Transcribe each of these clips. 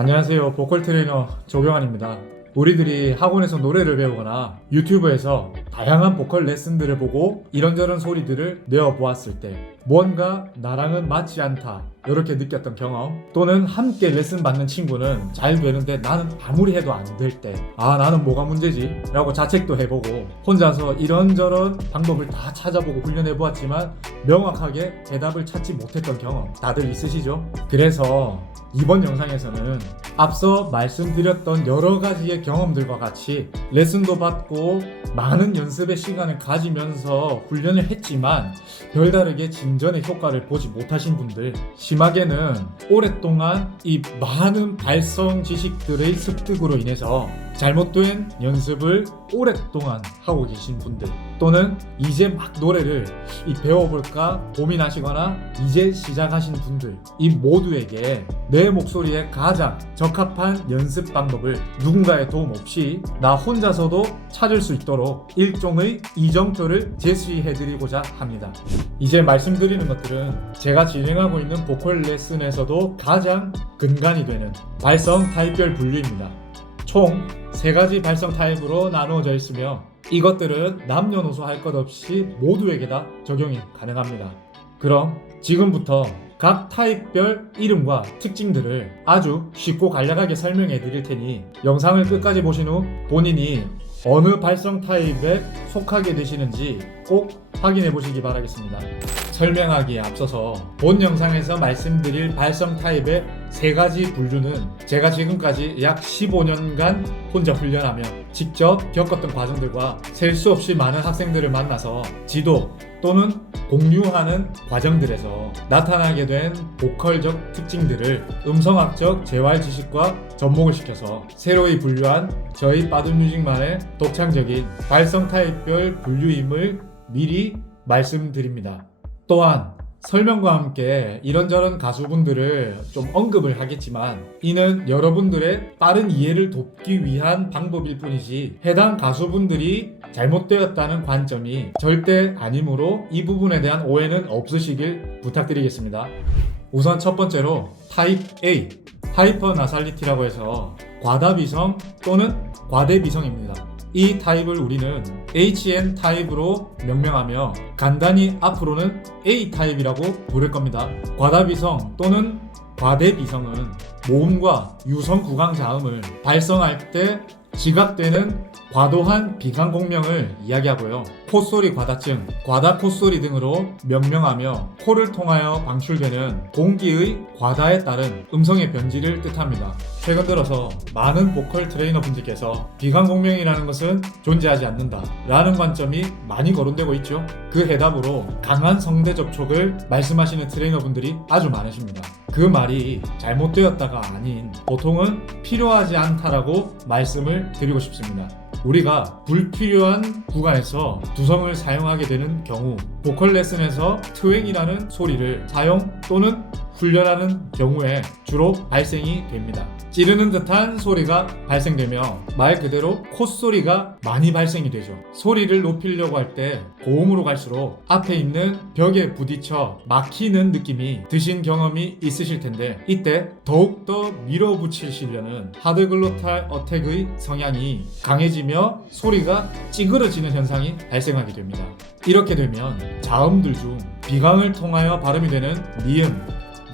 안녕하세요. 보컬 트레이너 조경환입니다. 우리들이 학원에서 노래를 배우거나 유튜브에서 다양한 보컬 레슨들을 보고 이런저런 소리들을 내어보았을 때 뭔가 나랑은 맞지 않다 이렇게 느꼈던 경험, 또는 함께 레슨 받는 친구는 잘 되는데 나는 아무리 해도 안 될 때 나는 뭐가 문제지? 라고 자책도 해보고 혼자서 이런저런 방법을 다 찾아보고 훈련해보았지만 명확하게 대답을 찾지 못했던 경험 다들 있으시죠? 그래서 이번 영상에서는 앞서 말씀드렸던 여러 가지의 경험들과 같이 레슨도 받고 많은 연습의 시간을 가지면서 훈련을 했지만 별다르게 진전의 효과를 보지 못하신 분들, 심하게는 오랫동안 이 많은 발성 지식들의 습득으로 인해서 잘못된 연습을 오랫동안 하고 계신 분들, 또는 이제 막 노래를 배워볼까 고민하시거나 이제 시작하신 분들, 이 모두에게 내 목소리에 가장 적합한 연습 방법을 누군가의 도움 없이 나 혼자서도 찾을 수 있도록 일종의 이정표를 제시해드리고자 합니다. 이제 말씀드리는 것들은 제가 진행하고 있는 보컬 레슨에서도 가장 근간이 되는 발성 타입별 분류입니다. 총 3가지 발성 타입으로 나누어져 있으며 이것들은 남녀노소 할 것 없이 모두에게 다 적용이 가능합니다. 그럼 지금부터 각 타입별 이름과 특징들을 아주 쉽고 간략하게 설명해 드릴 테니 영상을 끝까지 보신 후 본인이 어느 발성 타입에 속하게 되시는지 꼭 확인해 보시기 바라겠습니다. 설명하기에 앞서서 본 영상에서 말씀드릴 발성 타입의 3가지 분류는 제가 지금까지 약 15년간 혼자 훈련하며 직접 겪었던 과정들과 셀 수 없이 많은 학생들을 만나서 지도 또는 공유하는 과정들에서 나타나게 된 보컬적 특징들을 음성학적 재활 지식과 접목을 시켜서 새로이 분류한 저희 빠둠뮤직만의 독창적인 발성 타입별 분류임을 미리 말씀드립니다. 또한 설명과 함께 이런저런 가수분들을 좀 언급을 하겠지만 이는 여러분들의 빠른 이해를 돕기 위한 방법일 뿐이지 해당 가수분들이 잘못되었다는 관점이 절대 아니므로 이 부분에 대한 오해는 없으시길 부탁드리겠습니다. 우선 첫 번째로 타입 A, 하이퍼 나살리티라고 해서 과다비성 또는 과대비성입니다. 이 타입을 우리는 HN 타입으로 명명하며 간단히 앞으로는 A 타입이라고 부를 겁니다. 과다비성 또는 과대비성은 모음과 유성 구강 자음을 발성할 때 지각되는 과도한 비강 공명을 이야기하고요. 콧소리 과다증, 과다 콧소리 등으로 명명하며 코를 통하여 방출되는 공기의 과다에 따른 음성의 변질을 뜻합니다. 최근 들어서 많은 보컬 트레이너 분들께서 비강 공명이라는 것은 존재하지 않는다 라는 관점이 많이 거론되고 있죠. 그 해답으로 강한 성대 접촉을 말씀하시는 트레이너 분들이 아주 많으십니다. 그 말이 잘못되었다가 아닌 보통은 필요하지 않다라고 말씀을 드리고 싶습니다. 우리가 불필요한 구간에서 두성을 사용하게 되는 경우 보컬 레슨에서 트웽이라는 소리를 사용 또는 훈련하는 경우에 주로 발생이 됩니다. 찌르는 듯한 소리가 발생되며 말 그대로 콧소리가 많이 발생이 되죠. 소리를 높이려고 할 때 고음으로 갈수록 앞에 있는 벽에 부딪혀 막히는 느낌이 드신 경험이 있으실 텐데 이때 더욱더 밀어붙이시려는 하드글로탈 어택의 성향이 강해지며 소리가 찌그러지는 현상이 발생하게 됩니다. 이렇게 되면 자음들 중 비강을 통하여 발음이 되는 미음,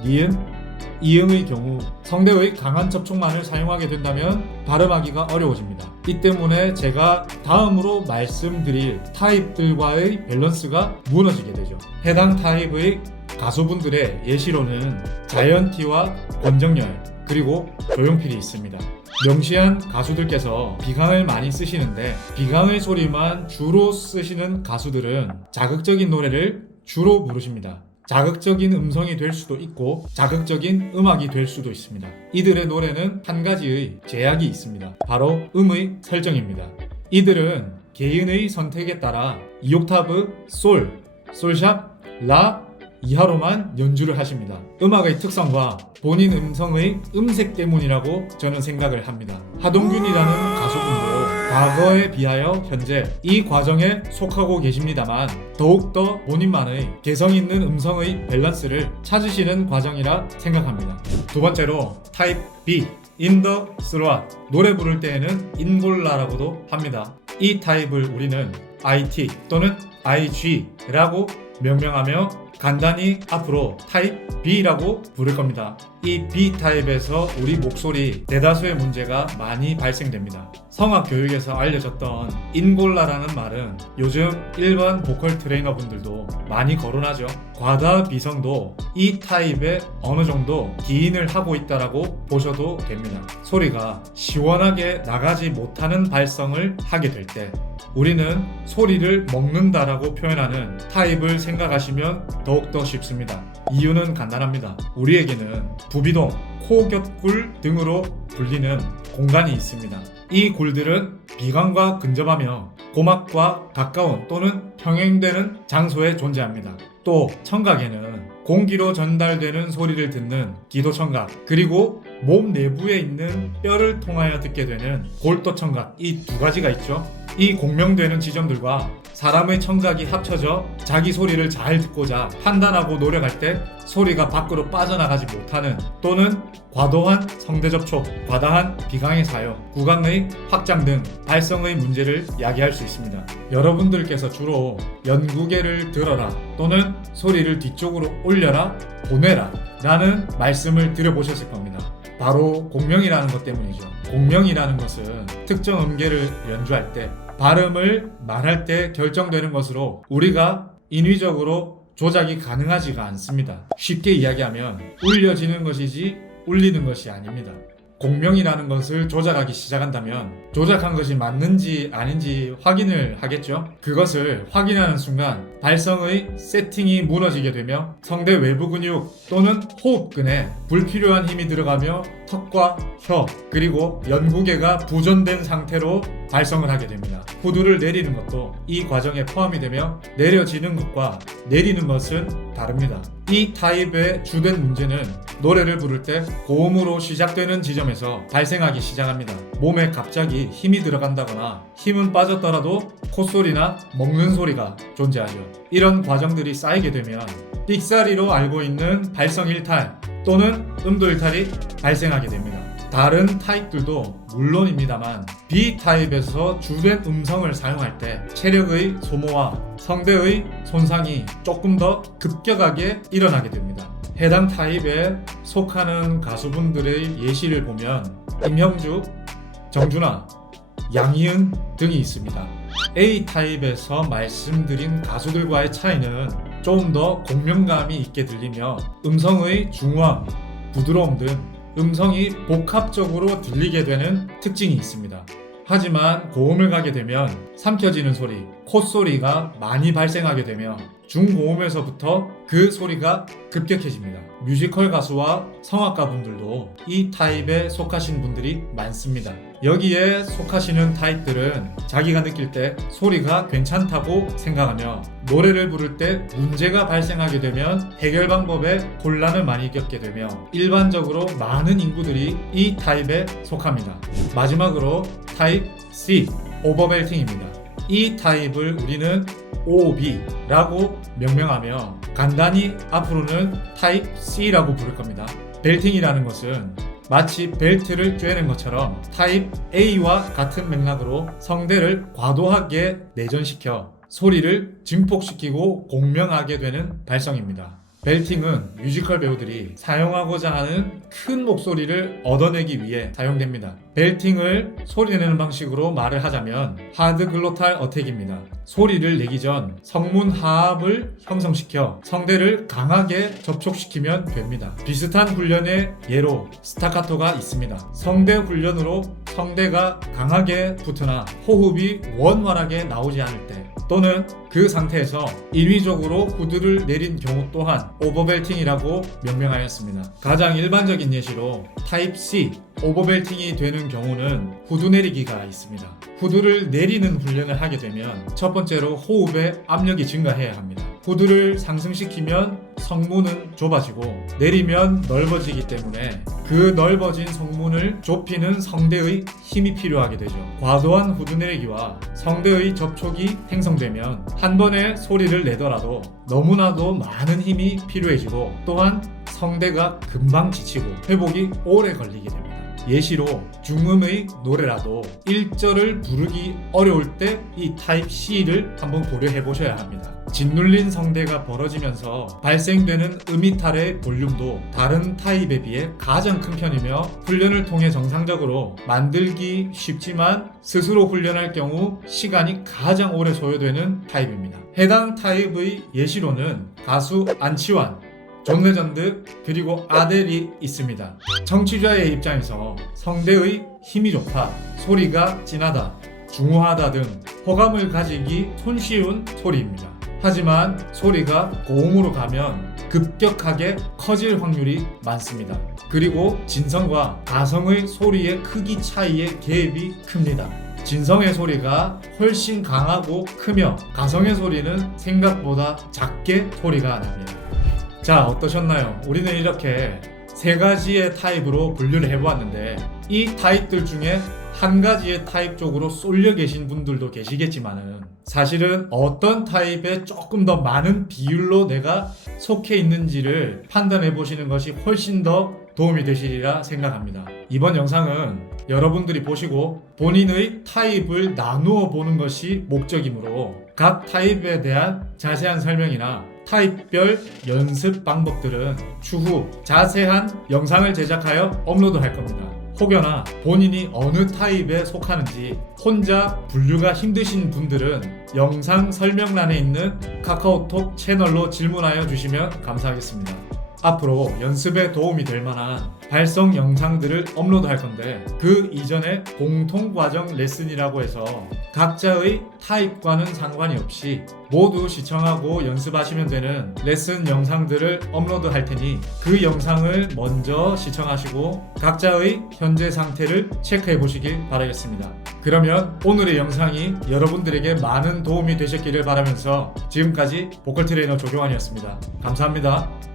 니은, 이음의 경우 성대의 강한 접촉만을 사용하게 된다면 발음하기가 어려워집니다. 이 때문에 제가 다음으로 말씀드릴 타입들과의 밸런스가 무너지게 되죠. 해당 타입의 가수분들의 예시로는 자이언티와 권정열 그리고 조용필이 있습니다. 명시한 가수들께서 비강을 많이 쓰시는데 비강의 소리만 주로 쓰시는 가수들은 자극적인 노래를 주로 부르십니다. 자극적인 음성이 될 수도 있고 자극적인 음악이 될 수도 있습니다. 이들의 노래는 한 가지의 제약이 있습니다. 바로 음의 설정입니다. 이들은 개인의 선택에 따라 2옥타브 솔, 솔샵, 라, 이하로만 연주를 하십니다. 음악의 특성과 본인 음성의 음색 때문이라고 저는 생각을 합니다. 하동균이라는 가수분도 과거에 비하여 현재 이 과정에 속하고 계십니다만 더욱더 본인만의 개성 있는 음성의 밸런스를 찾으시는 과정이라 생각합니다. 두 번째로 타입 B 인더 스로아, 노래 부를 때에는 인골라라고도 합니다. 이 타입을 우리는 IT 또는 IG라고 명명하며 간단히 앞으로 타입 B라고 부를 겁니다. 이 B 타입에서 우리 목소리 대다수의 문제가 많이 발생됩니다. 성악 교육에서 알려졌던 인골라라는 말은 요즘 일반 보컬 트레이너 분들도 많이 거론하죠. 과다 비성도 이 타입에 어느 정도 기인을 하고 있다라고 보셔도 됩니다. 소리가 시원하게 나가지 못하는 발성을 하게 될 때 우리는 소리를 먹는다라고 표현하는 타입을 생각하시면 더욱더 쉽습니다. 이유는 간단합니다. 우리에게는 부비동, 코곁골 등으로 불리는 공간이 있습니다. 이 골들은 비강과 근접하며 고막과 가까운 또는 평행되는 장소에 존재합니다. 또 청각에는 공기로 전달되는 소리를 듣는 기도청각, 그리고 몸 내부에 있는 뼈를 통하여 듣게 되는 골도청각, 이 두 가지가 있죠. 이 공명되는 지점들과 사람의 청각이 합쳐져 자기 소리를 잘 듣고자 판단하고 노력할 때 소리가 밖으로 빠져나가지 못하는, 또는 과도한 성대 접촉, 과다한 비강의 사용, 구강의 확장 등 발성의 문제를 야기할 수 있습니다. 여러분들께서 주로 연구개를 들어라 또는 소리를 뒤쪽으로 올려라, 보내라 라는 말씀을 들어보셨을 겁니다. 바로 공명이라는 것 때문이죠. 공명이라는 것은 특정 음계를 연주할 때 발음을 말할 때 결정되는 것으로 우리가 인위적으로 조작이 가능하지가 않습니다. 쉽게 이야기하면 울려지는 것이지 울리는 것이 아닙니다. 공명이라는 것을 조작하기 시작한다면 조작한 것이 맞는지 아닌지 확인을 하겠죠. 그것을 확인하는 순간 발성의 세팅이 무너지게 되며 성대 외부 근육 또는 호흡근에 불필요한 힘이 들어가며 턱과 혀 그리고 연구개가 부전된 상태로 발성을 하게 됩니다. 후두를 내리는 것도 이 과정에 포함이 되며 내려지는 것과 내리는 것은 다릅니다. 이 타입의 주된 문제는 노래를 부를 때 고음으로 시작되는 지점에서 발생하기 시작합니다. 몸에 갑자기 힘이 들어간다거나 힘은 빠졌더라도 콧소리나 먹는 소리가 존재하죠. 이런 과정들이 쌓이게 되면 삑사리로 알고 있는 발성 일탈 또는 음도 일탈이 발생하게 됩니다. 다른 타입들도 물론입니다만 B타입에서 주된 음성을 사용할 때 체력의 소모와 성대의 손상이 조금 더 급격하게 일어나게 됩니다. 해당 타입에 속하는 가수분들의 예시를 보면 임형주, 정준하, 양희은 등이 있습니다. A타입에서 말씀드린 가수들과의 차이는 좀 더 공명감이 있게 들리며 음성의 중후함, 부드러움 등 음성이 복합적으로 들리게 되는 특징이 있습니다. 하지만 고음을 가게 되면 삼켜지는 소리, 콧소리가 많이 발생하게 되며 중고음에서부터 그 소리가 급격해집니다. 뮤지컬 가수와 성악가 분들도 이 타입에 속하신 분들이 많습니다. 여기에 속하시는 타입들은 자기가 느낄 때 소리가 괜찮다고 생각하며 노래를 부를 때 문제가 발생하게 되면 해결 방법에 곤란을 많이 겪게 되며 일반적으로 많은 인구들이 이 타입에 속합니다. 마지막으로 타입 C, 오버벨팅입니다. 이 타입을 우리는 OB라고 명명하며 간단히 앞으로는 타입 C라고 부를 겁니다. 벨팅이라는 것은 마치 벨트를 꿰는 것처럼 타입 A와 같은 맥락으로 성대를 과도하게 내전시켜 소리를 증폭시키고 공명하게 되는 발성입니다. 벨팅은 뮤지컬 배우들이 사용하고자 하는 큰 목소리를 얻어내기 위해 사용됩니다. 벨팅을 소리내는 방식으로 말을 하자면 하드 글로탈 어택입니다. 소리를 내기 전 성문 하압을 형성시켜 성대를 강하게 접촉시키면 됩니다. 비슷한 훈련의 예로 스타카토가 있습니다. 성대 훈련으로 성대가 강하게 붙으나 호흡이 원활하게 나오지 않을 때 또는 그 상태에서 인위적으로 후드를 내린 경우 또한 오버벨팅이라고 명명하였습니다. 가장 일반적인 예시로 타입 C 오버벨팅이 되는 경우는 후드 내리기가 있습니다. 후드를 내리는 훈련을 하게 되면 첫 번째로 호흡의 압력이 증가해야 합니다. 후드를 상승시키면 성문은 좁아지고 내리면 넓어지기 때문에 그 넓어진 성문을 좁히는 성대의 힘이 필요하게 되죠. 과도한 후두내리기와 성대의 접촉이 생성되면 한 번에 소리를 내더라도 너무나도 많은 힘이 필요해지고 또한 성대가 금방 지치고 회복이 오래 걸리게 됩니다. 예시로 중음의 노래라도 1절을 부르기 어려울 때 이 타입 C를 한번 고려해 보셔야 합니다. 짓눌린 성대가 벌어지면서 발생되는 음이탈의 볼륨도 다른 타입에 비해 가장 큰 편이며 훈련을 통해 정상적으로 만들기 쉽지만 스스로 훈련할 경우 시간이 가장 오래 소요되는 타입입니다. 해당 타입의 예시로는 가수 안치환, 존 레전드 그리고 아델이 있습니다. 청취자의 입장에서 성대의 힘이 좋다, 소리가 진하다, 중후하다 등 호감을 가지기 손쉬운 소리입니다. 하지만 소리가 고음으로 가면 급격하게 커질 확률이 많습니다. 그리고 진성과 가성의 소리의 크기 차이의 갭이 큽니다. 진성의 소리가 훨씬 강하고 크며 가성의 소리는 생각보다 작게 소리가 납니다. 자, 어떠셨나요? 우리는 이렇게 세 가지의 타입으로 분류를 해보았는데 이 타입들 중에 한 가지의 타입 쪽으로 쏠려 계신 분들도 계시겠지만은 사실은 어떤 타입에 조금 더 많은 비율로 내가 속해 있는지를 판단해 보시는 것이 훨씬 더 도움이 되시리라 생각합니다. 이번 영상은 여러분들이 보시고 본인의 타입을 나누어 보는 것이 목적이므로 각 타입에 대한 자세한 설명이나 타입별 연습 방법들은 추후 자세한 영상을 제작하여 업로드할 겁니다. 혹여나 본인이 어느 타입에 속하는지 혼자 분류가 힘드신 분들은 영상 설명란에 있는 카카오톡 채널로 질문하여 주시면 감사하겠습니다. 앞으로 연습에 도움이 될 만한 발성 영상들을 업로드할 건데 그 이전에 공통과정 레슨이라고 해서 각자의 타입과는 상관이 없이 모두 시청하고 연습하시면 되는 레슨 영상들을 업로드할 테니 그 영상을 먼저 시청하시고 각자의 현재 상태를 체크해 보시길 바라겠습니다. 그러면 오늘의 영상이 여러분들에게 많은 도움이 되셨기를 바라면서 지금까지 보컬 트레이너 조경환이었습니다. 감사합니다.